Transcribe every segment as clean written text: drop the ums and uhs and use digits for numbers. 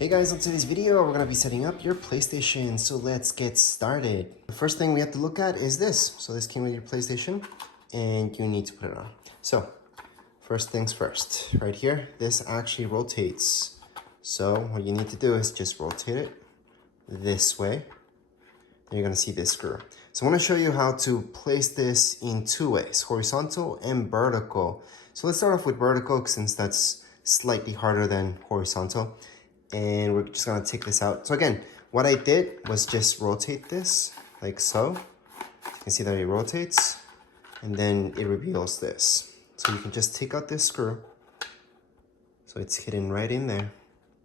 Hey guys, on today's video, we're going to be setting up your PlayStation, so let's get started. The first thing we have to look at is this. So this came with your PlayStation, and you need to put it on. So, first things first, right here, this actually rotates. So what you need to do is just rotate it this way. Then you're going to see this screw. So I want to show you how to place this in two ways, horizontal and vertical. So let's start off with vertical since that's slightly harder than horizontal. And we're just gonna take this out. So again, what I did was just rotate this like so. You can see that it rotates and then it reveals this. So you can just take out this screw. So it's hidden right in there.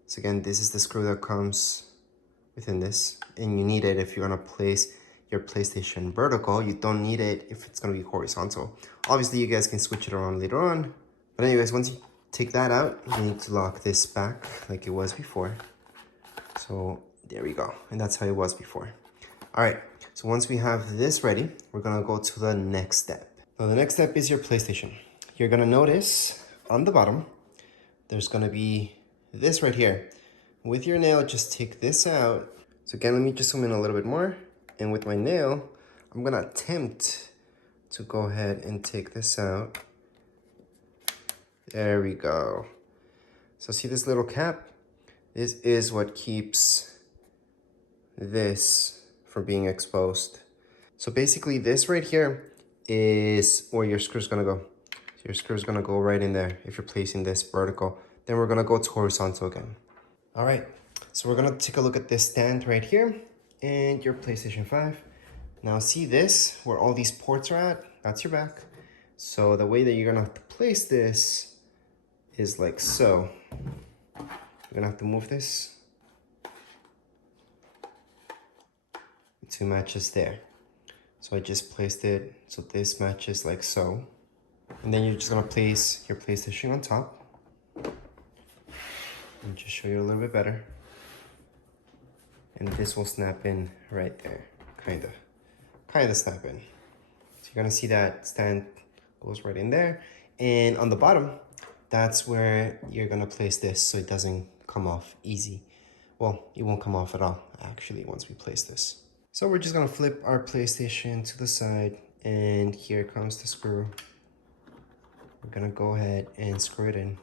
So again, this is the screw that comes within this, and you need it if you're gonna place your PlayStation vertical. You don't need it if it's gonna be horizontal. Obviously, you guys can switch it around later on. But anyways, once you take that out, you need to lock this back like it was before. So there we go. And that's how it was before. All right, so once we have this ready, we're gonna go to the next step. Now the next step is your PlayStation. You're gonna notice on the bottom, there's gonna be this right here. With your nail, just take this out. So again, let me just zoom in a little bit more. And with my nail, I'm gonna attempt to go ahead and take this out. There we go. So see this little cap? This is what keeps this from being exposed. So basically this right here is where your screw's gonna go. So your screw's gonna go right in there if you're placing this vertical. Then we're gonna go to horizontal again. All right, so we're gonna take a look at this stand right here and your PlayStation 5. Now see this, where all these ports are at, that's your back. So the way that you're gonna have to place this is like so. You're gonna have to move this to matches there. So I just placed it so this matches like so. And then you're just gonna place your PlayStation on top. And just show you a little bit better. And this will snap in right there, kinda snap in. So you're gonna see that stand goes right in there. And on the bottom, that's where you're gonna place this so it doesn't come off easy. Well, it won't come off at all, actually, once we place this. So we're just gonna flip our PlayStation to the side, and here comes the screw. We're gonna go ahead and screw it in.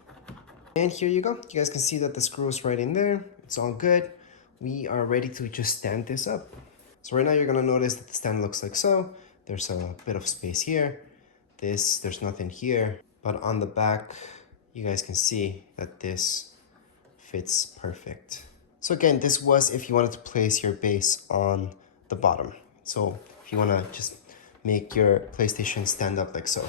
And here you go. You guys can see that the screw is right in there. It's all good. We are ready to just stand this up. So right now you're gonna notice that the stand looks like so. There's a bit of space here. There's nothing here. But on the back, you guys can see that this fits perfect. So again, this was if you wanted to place your base on the bottom. So if you wanna just make your PlayStation stand up like so.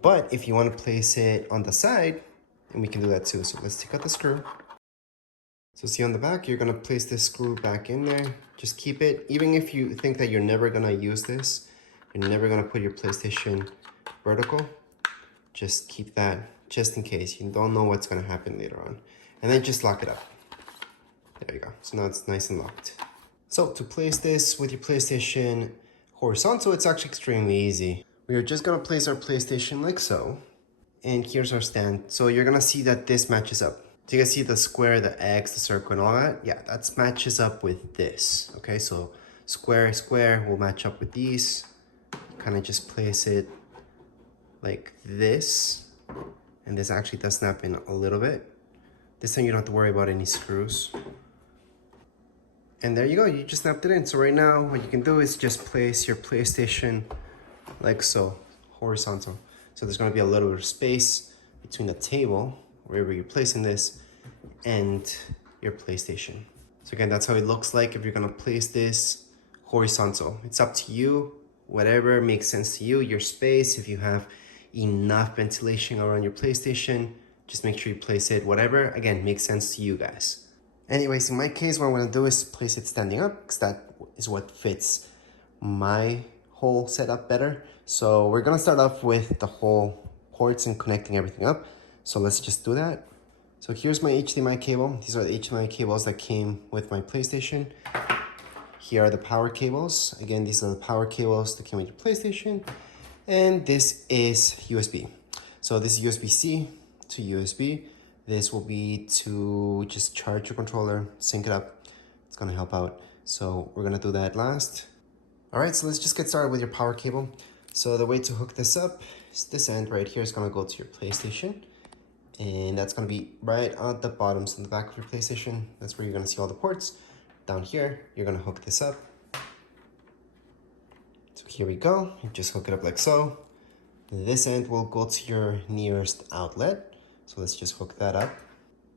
But if you wanna place it on the side, then we can do that too. So let's take out the screw. So see on the back, you're gonna place this screw back in there. Just keep it, even if you think that you're never gonna use this, you're never gonna put your PlayStation vertical, just keep that just in case. You don't know what's gonna happen later on. And then just lock it up. There you go. So now it's nice and locked. So to place this with your PlayStation horizontal, it's actually extremely easy. We are just gonna place our PlayStation like so. And here's our stand. So you're gonna see that this matches up. Do you guys see the square, the X, the circle, and all that? Yeah, that matches up with this. Okay, so square, square will match up with these. Kind of just place it like this. And this actually does snap in a little bit. This time you don't have to worry about any screws. And there you go, you just snapped it in. So right now, what you can do is just place your PlayStation like so, horizontal. So there's gonna be a little bit of space between the table, wherever you're placing this, and your PlayStation. So again, that's how it looks like if you're gonna place this horizontal. It's up to you, whatever makes sense to you, your space, if you have enough ventilation around your PlayStation, just make sure you place it, whatever, again, makes sense to you guys. Anyways, in my case, what I'm gonna do is place it standing up, because that is what fits my whole setup better. So we're gonna start off with the whole ports and connecting everything up. So let's just do that. So here's my HDMI cable. These are the HDMI cables that came with my PlayStation. Here are the power cables. Again, these are the power cables that came with your PlayStation. And this is USB. So this is USB-C to USB. This will be to just charge your controller, sync it up. It's gonna help out. So we're gonna do that last. All right, so let's just get started with your power cable. So the way to hook this up is this end right here is gonna go to your PlayStation. And that's gonna be right at the bottom, so in the back of your PlayStation. That's where you're gonna see all the ports. Down here, you're gonna hook this up. So here we go, you just hook it up like so. This end will go to your nearest outlet. So let's just hook that up.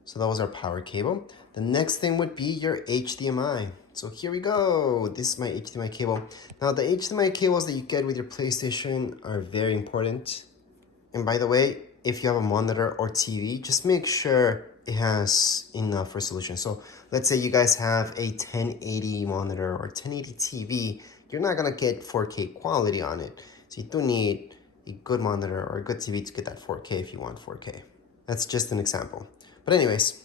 So that was our power cable. The next thing would be your HDMI. So here we go. This is my HDMI cable. Now the HDMI cables that you get with your PlayStation are very important. And by the way, if you have a monitor or TV, just make sure it has enough resolution. So let's say you guys have a 1080 monitor or 1080 TV, you're not gonna get 4K quality on it. So you do need a good monitor or a good TV to get that 4K if you want 4K. That's just an example. But anyways,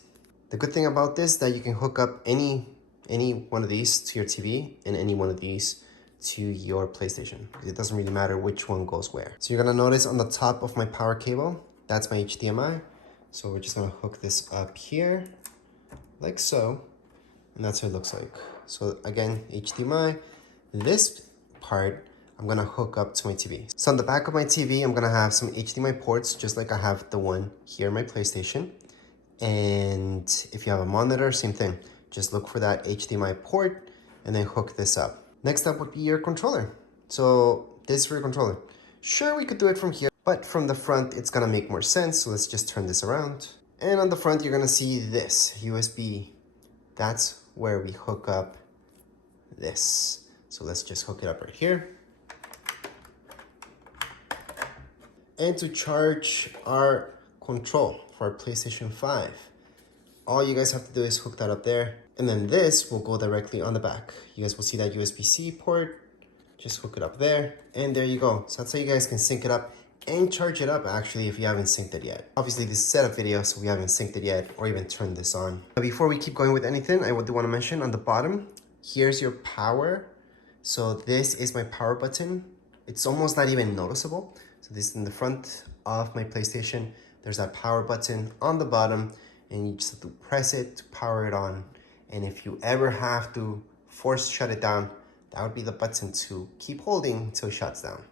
the good thing about this is that you can hook up any one of these to your TV and any one of these to your PlayStation. It doesn't really matter which one goes where. So you're gonna notice on the top of my power cable, that's my HDMI. So we're just gonna hook this up here, like so, and that's what it looks like. So again, HDMI, this part, I'm gonna hook up to my TV. So on the back of my TV, I'm gonna have some HDMI ports, just like I have the one here in my PlayStation. And if you have a monitor, same thing. Just look for that HDMI port and then hook this up. Next up would be your controller. So this is for your controller. Sure, we could do it from here, but from the front, it's gonna make more sense. So let's just turn this around. And on the front, you're gonna see this USB. That's where we hook up this. So let's just hook it up right here. And to charge our control for our PlayStation 5, all you guys have to do is hook that up there. And then this will go directly on the back. You guys will see that USB-C port. Just hook it up there. And there you go. So that's how you guys can sync it up and charge it up actually if you haven't synced it yet. Obviously this is a setup video, so we haven't synced it yet or even turned this on. But before we keep going with anything, I do want to mention on the bottom, here's your power. So this is my power button. It's almost not even noticeable. So this is in the front of my PlayStation. There's that power button on the bottom and you just have to press it to power it on. And if you ever have to force shut it down, that would be the button to keep holding until it shuts down.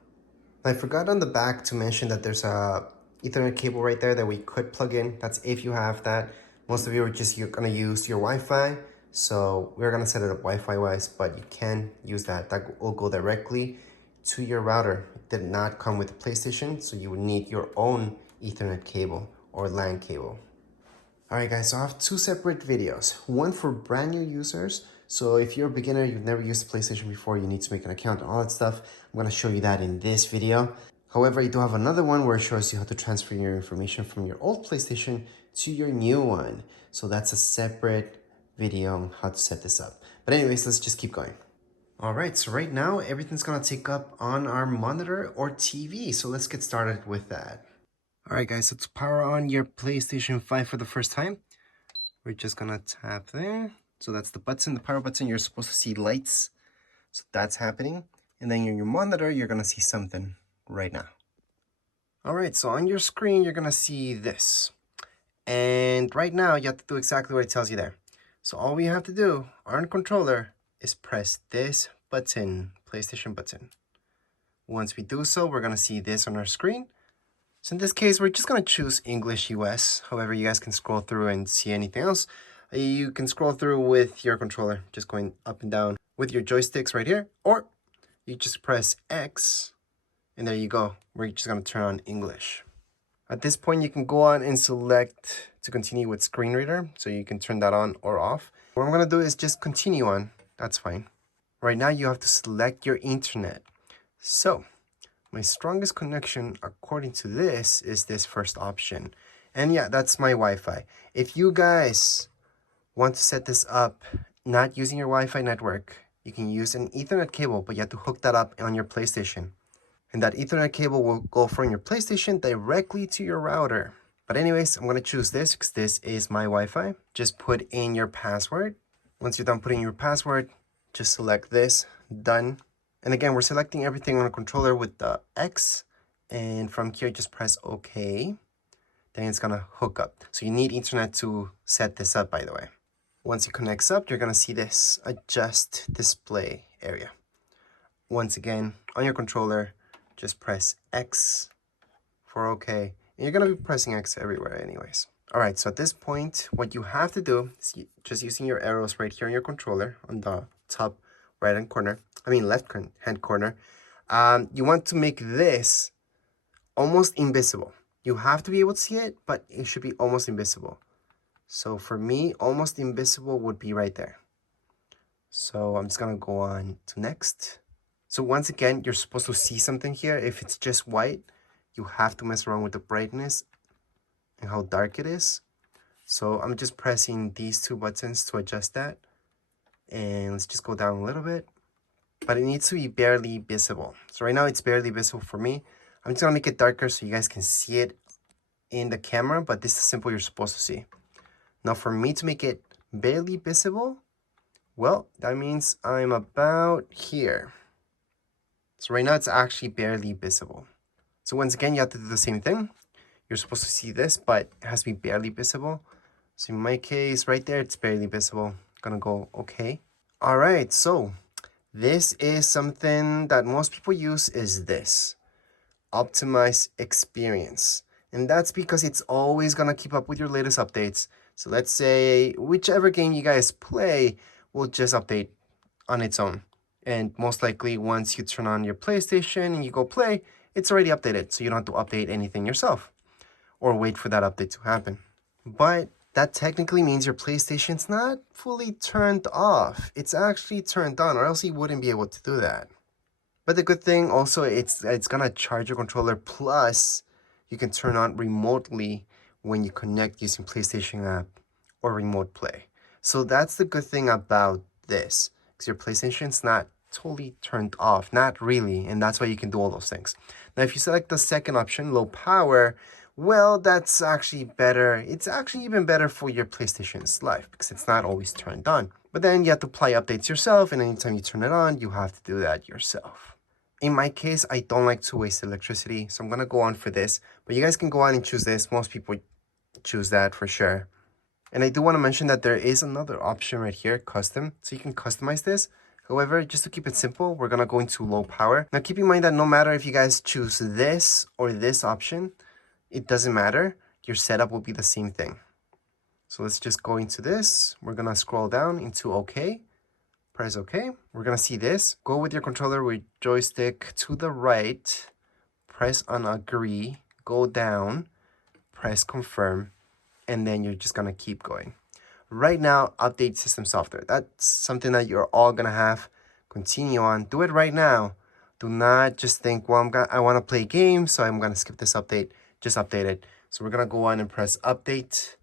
I forgot on the back to mention that there's a Ethernet cable right there that we could plug in. That's if you have that. Most of you are you're gonna use your Wi-Fi. So we're gonna set it up Wi-Fi wise, but you can use that. That will go directly to your router. It did not come with the PlayStation, so you would need your own Ethernet cable or LAN cable. All right guys, so I have two separate videos. One for brand new users. So if you're a beginner, you've never used the PlayStation before, you need to make an account and all that stuff. I'm gonna show you that in this video. However, I do have another one where it shows you how to transfer your information from your old PlayStation to your new one. So that's a separate video on how to set this up. But anyways, let's just keep going. All right, so right now, everything's gonna take up on our monitor or TV. So let's get started with that. All right, guys, so to power on your PlayStation 5 for the first time, we're just gonna tap there. So that's the button, the power button. You're supposed to see lights. So that's happening. And then in your monitor, you're gonna see something right now. All right, so on your screen, you're gonna see this. And right now, you have to do exactly what it tells you there. So all we have to do on our controller is press this button, PlayStation button. Once we do so, we're gonna see this on our screen. So in this case, we're just gonna choose English US. However, you guys can scroll through and see anything else. You can scroll through with your controller, just going up and down with your joysticks right here, or you just press X, and there you go. We're just gonna turn on English. At this point, you can go on and select to continue with screen reader, so you can turn that on or off. What I'm gonna do is just continue on, that's fine. Right now, you have to select your internet. So, my strongest connection, according to this, is this first option. And yeah, that's my Wi-Fi. If you guys want to set this up not using your Wi-Fi network, you can use an Ethernet cable, but you have to hook that up on your PlayStation. And that Ethernet cable will go from your PlayStation directly to your router. But anyways, I'm going to choose this because this is my Wi-Fi. Just put in your password. Once you're done putting your password, just select this, done. And again, we're selecting everything on a controller with the X. And from here, just press OK. then it's gonna hook up. So you need internet to set this up, by the way. Once it connects up, you're gonna see this adjust display area. Once again, on your controller, just press X for OK. And you're gonna be pressing X everywhere anyways. All right, so at this point, what you have to do is just using your arrows right here on your controller on the top right-hand corner, left-hand corner, you want to make this almost invisible. You have to be able to see it, but it should be almost invisible. So for me, almost invisible would be right there. So I'm just gonna go on to next. So once again, you're supposed to see something here. If it's just white, you have to mess around with the brightness and how dark it is. So I'm just pressing these two buttons to adjust that. And let's just go down a little bit. But it needs to be barely visible. So right now it's barely visible for me. I'm just gonna make it darker so you guys can see it in the camera, but this is simple you're supposed to see. Now for me to make it barely visible, well, that means I'm about here. So right now it's actually barely visible. So once again, you have to do the same thing. You're supposed to see this, but it has to be barely visible. So in my case, right there, it's barely visible. I'm gonna go okay. All right, so this is something that most people use is this, optimize experience. And that's because it's always gonna keep up with your latest updates. So let's say whichever game you guys play will just update on its own. And most likely once you turn on your PlayStation and you go play, it's already updated. So you don't have to update anything yourself or wait for that update to happen. But that technically means your PlayStation's not fully turned off. It's actually turned on, or else you wouldn't be able to do that. But the good thing also, it's gonna charge your controller, plus you can turn on remotely when you connect using PlayStation app or remote play. So that's the good thing about this, because your PlayStation's not totally turned off, not really, and that's why you can do all those things. Now, if you select the second option, low power, well, that's actually better. It's actually even better for your PlayStation's life because it's not always turned on. But then you have to apply updates yourself, and anytime you turn it on, you have to do that yourself. In my case, I don't like to waste electricity, so I'm gonna go on for this. But you guys can go on and choose this. Most people choose that for sure. And I do want to mention that there is another option right here, custom. So you can customize this. However, just to keep it simple, we're gonna go into low power. Now keep in mind that no matter if you guys choose this or this option, it doesn't matter. Your setup will be the same thing. So let's just go into this. We're gonna scroll down into OK. Press OK. We're gonna see this. Go with your controller with joystick to the right. Press on agree. Go down. Press confirm. And then you're just gonna keep going. Right now, update system software. That's something that you're all gonna have. Continue on. Do it right now. Do not just think, well, I wanna play games, so I'm gonna skip this update. Just update it. So we're gonna go on and press update,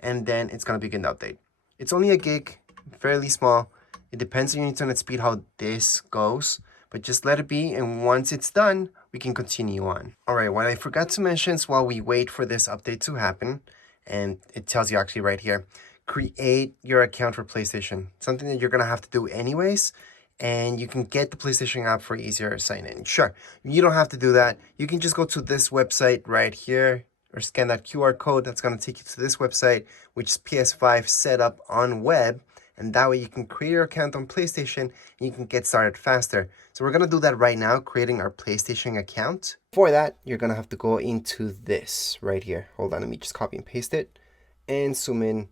and then it's gonna begin the update. It's only a gig, fairly small. It depends on your internet speed how this goes, but just let it be, and once it's done, we can continue on. All right, what I forgot to mention is while we wait for this update to happen, and it tells you actually right here, create your account for PlayStation. Something that you're gonna have to do anyways, and you can get the PlayStation app for easier sign in. Sure, you don't have to do that. You can just go to this website right here or scan that QR code. That's gonna take you to this website, which is PS5 Setup on web. And that way you can create your account on PlayStation and you can get started faster. So we're gonna do that right now, creating our PlayStation account. For that, you're gonna have to go into this right here. Hold on, let me just copy and paste it and zoom in.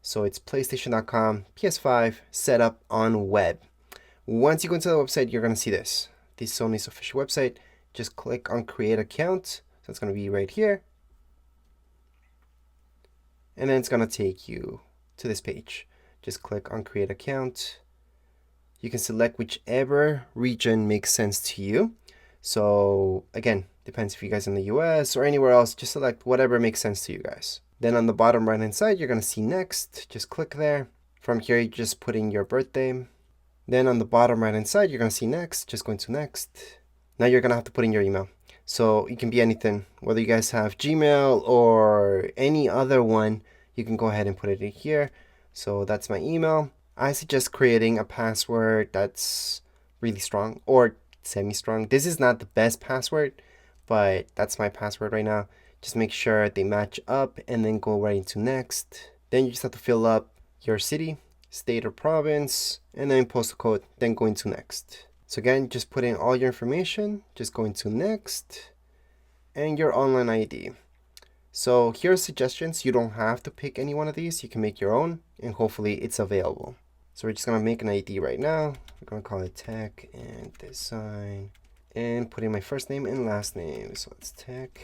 So it's PlayStation.com, PS5 Setup on web. Once you go into the website, you're gonna see this. This is Sony's official website. Just click on create account. So it's gonna be right here. And then it's gonna take you to this page. Just click on create account. You can select whichever region makes sense to you. So again, depends if you guys in the US or anywhere else, just select whatever makes sense to you guys. Then on the bottom right hand side, you're gonna see next, just click there. From here, you just put in your birthday. Then on the bottom right hand side, you're gonna see next, just go into next. Now you're gonna have to put in your email. So it can be anything, whether you guys have Gmail or any other one, you can go ahead and put it in here. So that's my email. I suggest creating a password that's really strong or semi-strong. This is not the best password, but that's my password right now. Just make sure they match up and then go right into next. Then you just have to fill up your city, state or province, and then postal code, then go into next. So again, just put in all your information, just go into next, and your online ID. So here are suggestions. You don't have to pick any one of these. You can make your own, and hopefully it's available. So we're just gonna make an ID right now. We're gonna call it tech and design, and put in my first name and last name. So it's tech.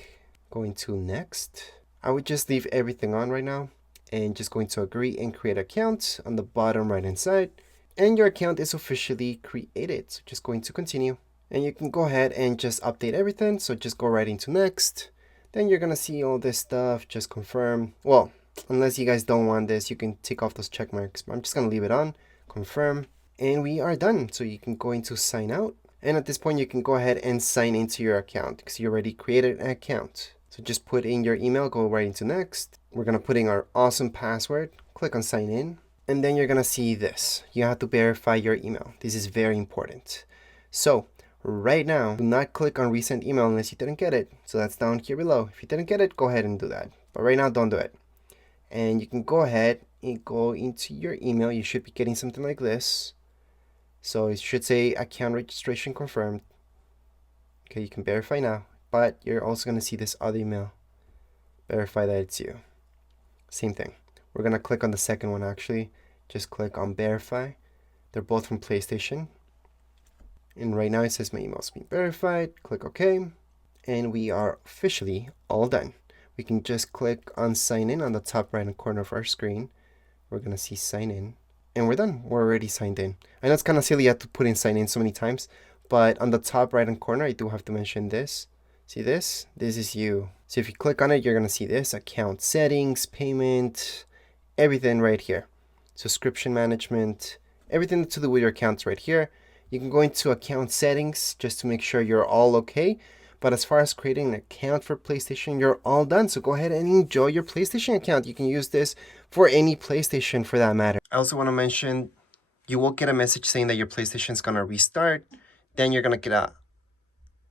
Going to next. I would just leave everything on right now, and just going to agree and create account on the bottom right hand side, and your account is officially created. So just going to continue, and you can go ahead and just update everything. So just go right into next. Then you're gonna see all this stuff. Just confirm. Well, unless you guys don't want this, you can take off those check marks, but I'm just gonna leave it on. Confirm, and we are done. So you can go into sign out, and at this point you can go ahead and sign into your account because you already created an account. So just put in your email, go right into next. We're gonna put in our awesome password, click on sign in, and then you're gonna see this. You have to verify your email. This is very important. So right now, do not click on resend email unless you didn't get it. So that's down here below. If you didn't get it, go ahead and do that. But right now, don't do it. And you can go ahead and go into your email. You should be getting something like this. So it should say account registration confirmed. Okay, you can verify now. But you're also going to see this other email. Verify that it's you. Same thing. We're going to click on the second one actually. Just click on verify. They're both from PlayStation. And right now it says my email's been verified. Click OK. And we are officially all done. We can just click on sign in on the top right hand corner of our screen. We're going to see sign in. And we're done. We're already signed in. I know it's kind of silly you have to put in sign in so many times. But on the top right hand corner, I do have to mention this. See this? This is you. So if you click on it, you're going to see this. Account settings, payment, everything right here. Subscription management, everything to do with your accounts right here. You can go into account settings just to make sure you're all okay. But as far as creating an account for PlayStation, you're all done. So go ahead and enjoy your PlayStation account. You can use this for any PlayStation for that matter. I also want to mention, you will get a message saying that your PlayStation is going to restart. Then you're going to get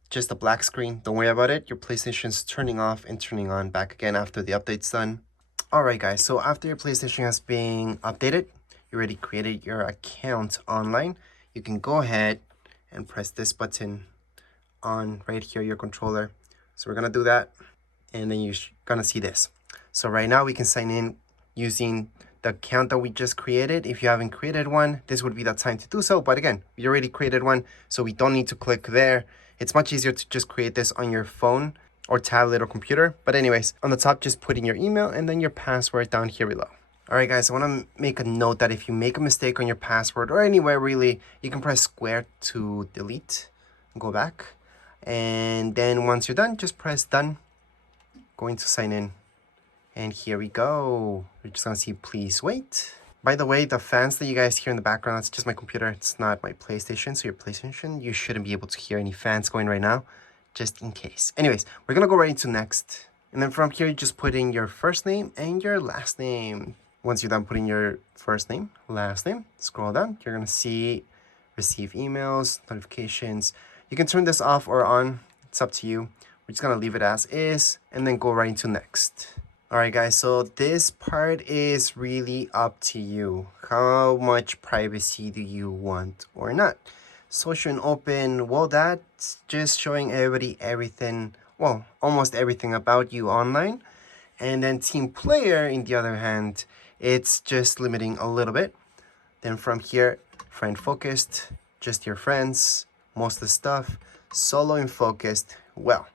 just a black screen. Don't worry about it. Your PlayStation's turning off and turning on back again after the update's done. Alright guys, so after your PlayStation has been updated, you already created your account online, you can go ahead and press this button on right here, your controller. So we're gonna do that, and then you're gonna see this. So right now we can sign in using the account that we just created. If you haven't created one, this would be the time to do so. But again, we already created one, so we don't need to click there. It's much easier to just create this on your phone or tablet or computer. But anyways, on the top, just put in your email and then your password down here below. Alright guys, I want to make a note that if you make a mistake on your password or anywhere really, you can press square to delete, go back. And then once you're done, just press done. Going to sign in. And here we go. We're just gonna see please wait. By the way, the fans that you guys hear in the background, it's just my computer. It's not my PlayStation. So your PlayStation, you shouldn't be able to hear any fans going right now, just in case. Anyways, we're gonna go right into next. And then from here, you just put in your first name and your last name. Once you're done putting your first name, last name, scroll down. You're gonna see receive emails, notifications. You can turn this off or on. It's up to you. We're just gonna leave it as is and then go right into next. Alright guys, so this part is really up to you. How much privacy do you want or not? Social and open, well, that's just showing everybody everything, well, almost everything about you online. And then team player, in the other hand, it's just limiting a little bit. Then from here, friend focused, just your friends, most of the stuff. Solo and focused, well,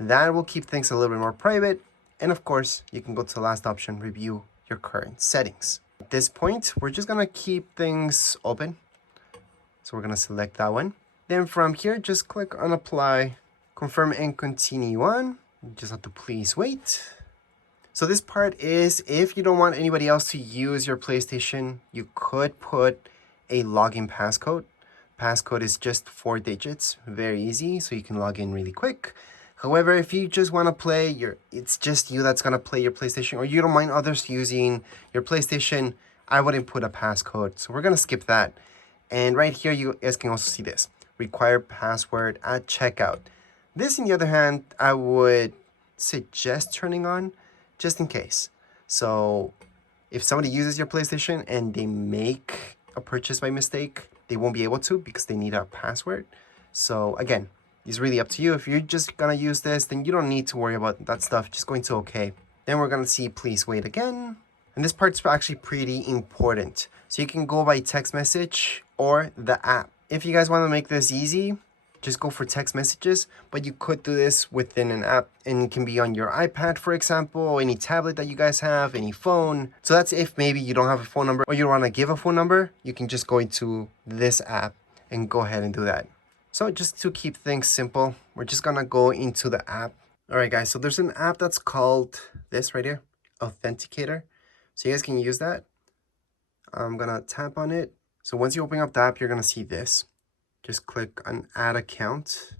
that will keep things a little bit more private. And of course, you can go to the last option, review your current settings. At this point, we're just gonna keep things open. So we're gonna select that one. Then from here, just click on apply, confirm and continue on. You just have to please wait. So this part is, if you don't want anybody else to use your PlayStation, you could put a login passcode. Passcode is just 4 digits, very easy, so you can log in really quick. However, if you just want to play, it's just you that's going to play your PlayStation, or you don't mind others using your PlayStation, I wouldn't put a passcode. So we're going to skip that. And right here, you guys can also see this. Required password at checkout. This, on the other hand, I would suggest turning on just in case. So if somebody uses your PlayStation and they make a purchase by mistake, they won't be able to because they need a password. So again, it's really up to you. If you're just gonna use this, then you don't need to worry about that stuff. Just going to OK. Then we're gonna see please wait again. And this part's actually pretty important. So you can go by text message or the app. If you guys want to make this easy, just go for text messages, but you could do this within an app, and it can be on your iPad, for example, any tablet that you guys have, any phone. So that's if maybe you don't have a phone number or you don't want to give a phone number, you can just go into this app and go ahead and do that. So just to keep things simple, we're just gonna go into the app. All right, guys, so there's an app that's called this right here, Authenticator. So you guys can use that. I'm gonna tap on it. So once you open up the app, you're gonna see this. Just click on add account.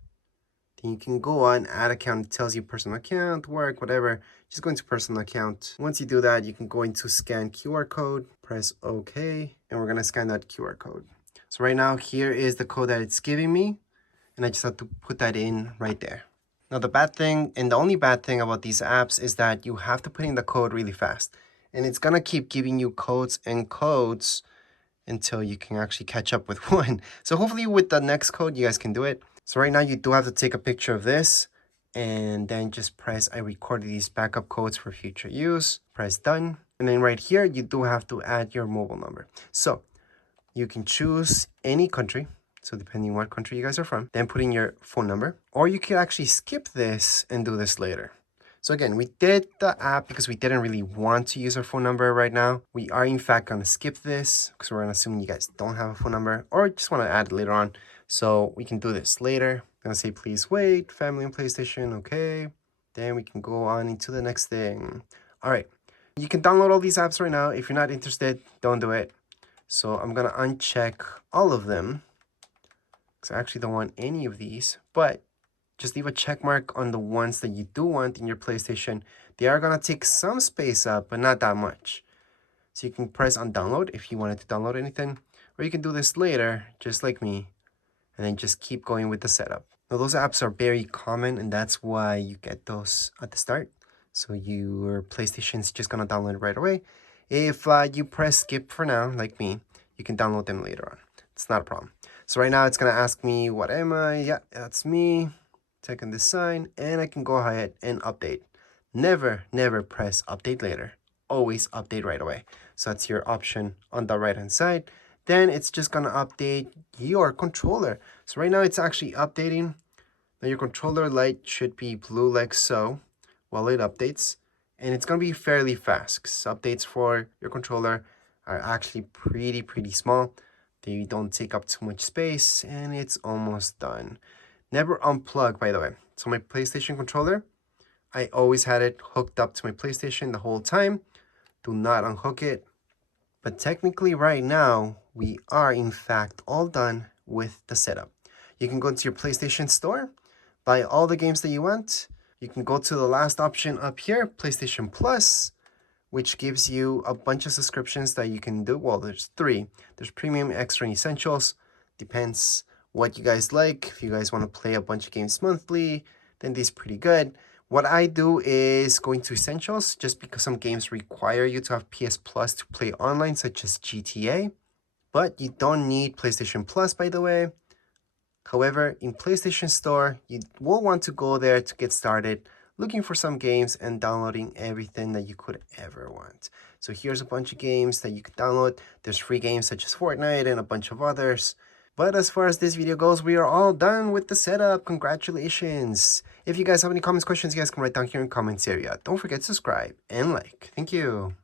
Then you can go on add account. It tells you personal account, work, whatever. Just go into personal account. Once you do that, you can go into scan QR code, press OK, and we're gonna scan that QR code. So right now, here is the code that it's giving me, and I just have to put that in right there. Now the bad thing, and the only bad thing about these apps is that you have to put in the code really fast. And it's gonna keep giving you codes and codes until you can actually catch up with one. So hopefully with the next code, you guys can do it. So right now you do have to take a picture of this and then just press I recorded these backup codes for future use, press done. And then right here, you do have to add your mobile number. So you can choose any country. So depending on what country you guys are from, then put in your phone number, or you could actually skip this and do this later. So again, we did the app because we didn't really want to use our phone number right now. We are in fact going to skip this because we're going to assume you guys don't have a phone number or just want to add it later on. So we can do this later. I'm going to say, please wait, family and PlayStation, okay. Then we can go on into the next thing. All right, you can download all these apps right now. If you're not interested, don't do it. So I'm going to uncheck all of them because I actually don't want any of these, but just leave a check mark on the ones that you do want in your PlayStation. They are going to take some space up, but not that much. So you can press on download if you wanted to download anything, or you can do this later, just like me, and then just keep going with the setup. Now, those apps are very common, and that's why you get those at the start. So your PlayStation's just going to download right away. If you press skip for now, like me, you can download them later on. It's not a problem. So right now it's going to ask me, what am I? Yeah, that's me. Click on this sign, and I can go ahead and update. Never press update later. Always update right away. So that's your option on the right hand side. Then it's just gonna update your controller. So right now it's actually updating. Now your controller light should be blue like so while it updates. And it's gonna be fairly fast because updates for your controller are actually pretty small. They don't take up too much space, and it's almost done. Never unplug, by the way. So my PlayStation controller, I always had it hooked up to my PlayStation the whole time. Do not unhook it. But technically right now, we are in fact all done with the setup. You can go into your PlayStation store, buy all the games that you want. You can go to the last option up here, PlayStation Plus, which gives you a bunch of subscriptions that you can do. Well, there's 3. There's Premium, Extra, and Essentials. Depends what you guys like. If you guys want to play a bunch of games monthly, then this is pretty good. What I do is go into Essentials just because some games require you to have PS Plus to play online, such as GTA. But you don't need PlayStation Plus, by the way. However, in PlayStation Store, you will want to go there to get started looking for some games and downloading everything that you could ever want. So here's a bunch of games that you could download. There's free games such as Fortnite and a bunch of others. But as far as this video goes, we are all done with the setup. Congratulations. If you guys have any comments, questions, you guys can write down here in the comments area. Don't forget to subscribe and like. Thank you.